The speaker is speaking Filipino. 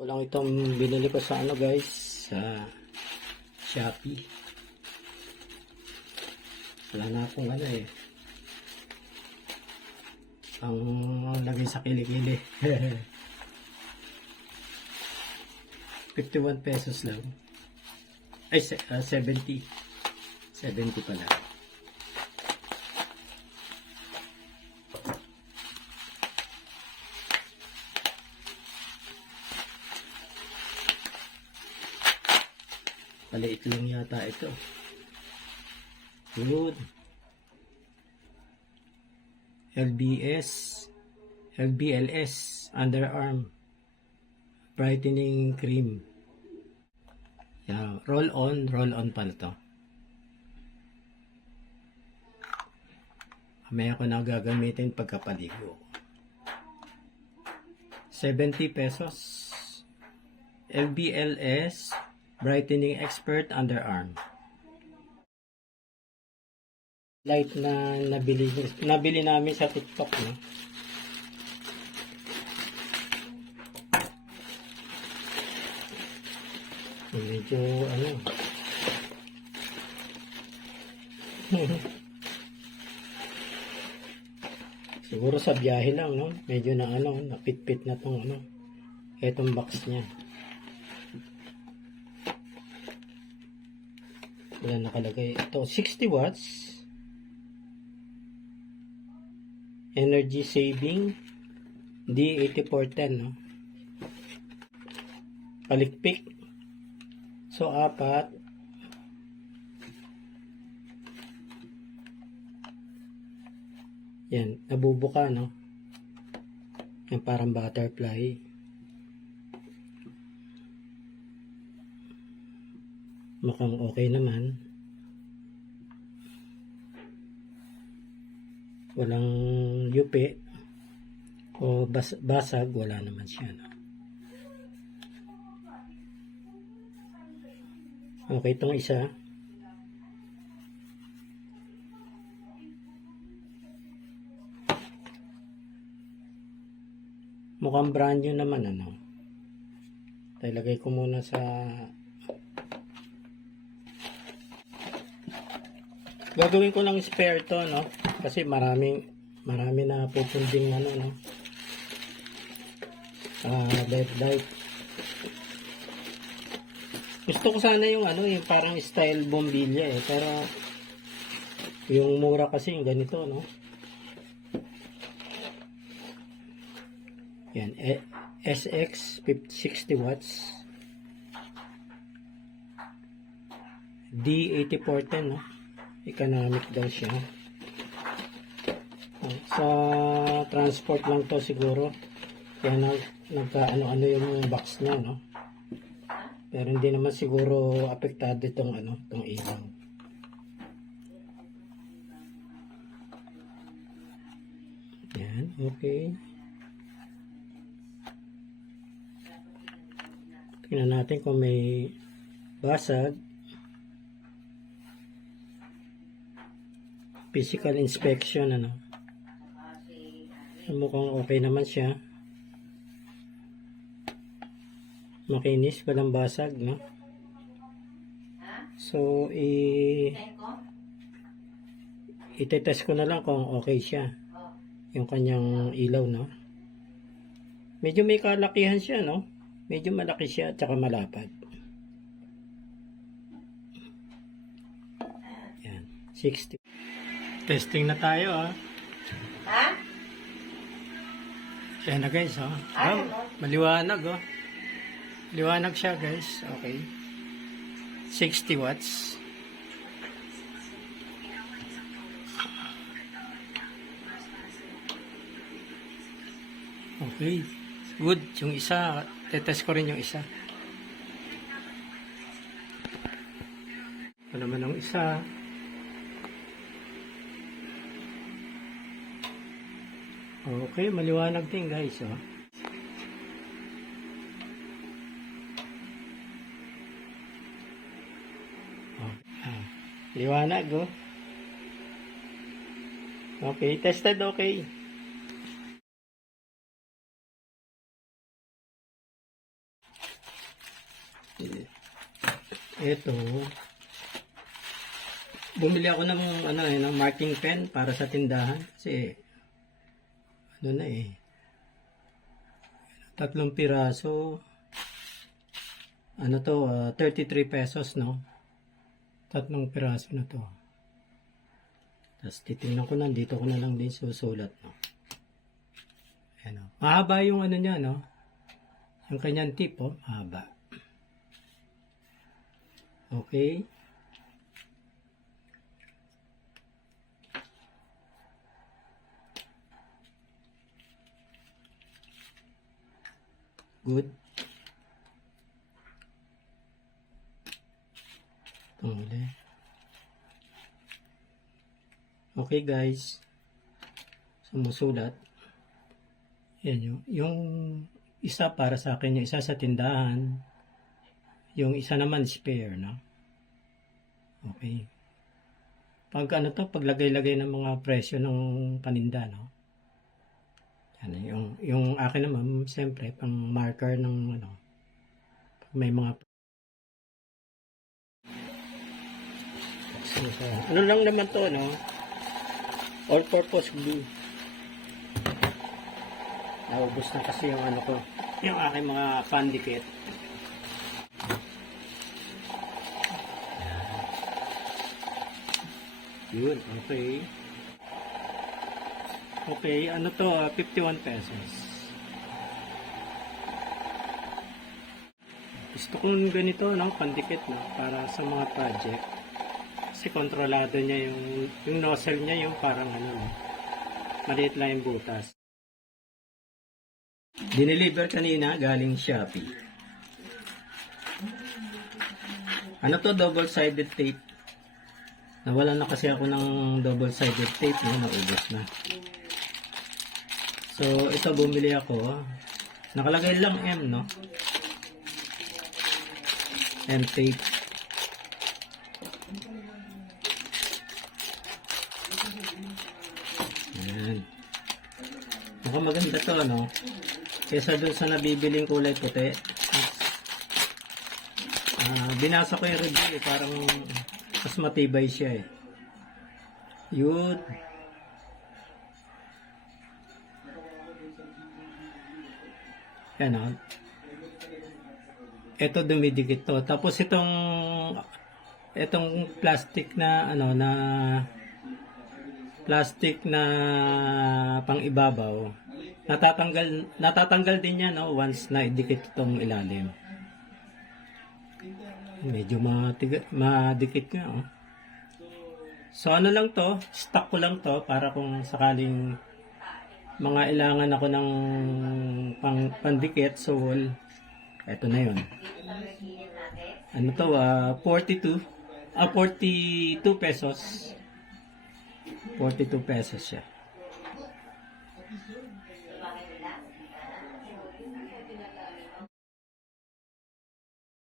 Ko lang itong binili ko sa ano guys, sa Shopee. Wala na akong ano eh. Ang lagay sa kilikili. 51 pesos lang. Ay, 70. 70 pala. Maliit lang yata ito. Good. LBLS underarm brightening cream. Yeah, roll on pala to. Mamaya ko na gagamitin pagkapaligo. 70 pesos. LBLS brightening expert underarm. Light na nabili namin sa TikTok, no? Medyo ano siguro sa biyahe lang, no? Medyo na ano, napitpit na tong ano, etong box niya. Wala nakalagay. Ito 60 watts energy saving D8410, no? Palikpik. So 4. Yan, nabubuka, no? Yan parang butterfly. Mukhang okay naman. Walang yupi o basag, wala naman siya, no? Okay, itong isa. Mukhang brand new naman, ano? Ilagay ko muna sa gagawin ko lang spare to, no? Kasi marami na pupunding ano, no? Light. Gusto ko sana yung ano, yung parang style bombilya eh, pero yung mura kasi yung ganito, no? Yan, SX 60 watts D8410, no? Economic daw siya. Sa transport lang to siguro. Kaya nagka-ano yung box niya, no? Pero hindi naman siguro apektado itong ano, itong ilaw. Yan, okay. Tingnan natin kung may basag. Physical inspection, ano? Mukhang okay naman siya. Makinis, walang basag, no? So, itetest ko na lang kung okay siya. Yung kanyang ilaw, no? Medyo may kalakihan siya, no? Medyo malaki siya at saka malapad. Yan, 60. Testing na tayo, ah. Ha? Yan na guys, oh. Oh, maliwanag, oh. Liwanag siya, guys. Okay. 60 watts. Okay. Good. Yung isa, tetest ko rin yung isa. Ito naman ang isa. Okay, maliwanag din guys, oh. Liwanag, oh. Okay, tested, okay. Ito, bumili ako ng ng marking pen para sa tindahan kasi na 3 piraso. 33 pesos, no? 3 piraso na to. Tapos titingnan ko dito ko na lang din susulat, no? Ayan, no? Mahaba yung niya, no? Yung kanyang tip, mahaba. Okay. Good. Okay guys, sumusulat. Yan yung isa para sa akin, yung isa sa tindahan, yung isa naman spare, no? Okay. Paglagay-lagay ng mga presyo ng paninda, no? Yan, yung akin naman, siyempre, pang marker ng pag may mga lang naman to, no? All-purpose glue. Naubos na kasi yung yung aking mga pandikit. Yun, okay. Okay, 51 pesos. Gusto kong ganito, pandikit, no? Para sa mga project. Kasi kontrolado niya yung nozzle niya, yung parang maliit lang yung butas. Dineliver kanina galing Shopee. Double-sided tape. Nawala na kasi ako ng double-sided tape, no? Naubos na. So, ito bumili ako. Nakalagay lang M, no? M tape. Ayan. Mukhang maganda to, no? Kesa dun sa nabibiling kulay puti. Binasa ko yung review, parang mas matibay siya, Yun. Yan, ito dumidikit to. Tapos itong plastic na plastic na pang-ibabaw, natatanggal din yan, once na idikit itong ilalim. Medyo madikit nga, So lang to, stock ko lang to para kung sakaling mga ilangan ako ng pandikit sa wall. Ito na yun. 42 pesos. 42 pesos siya.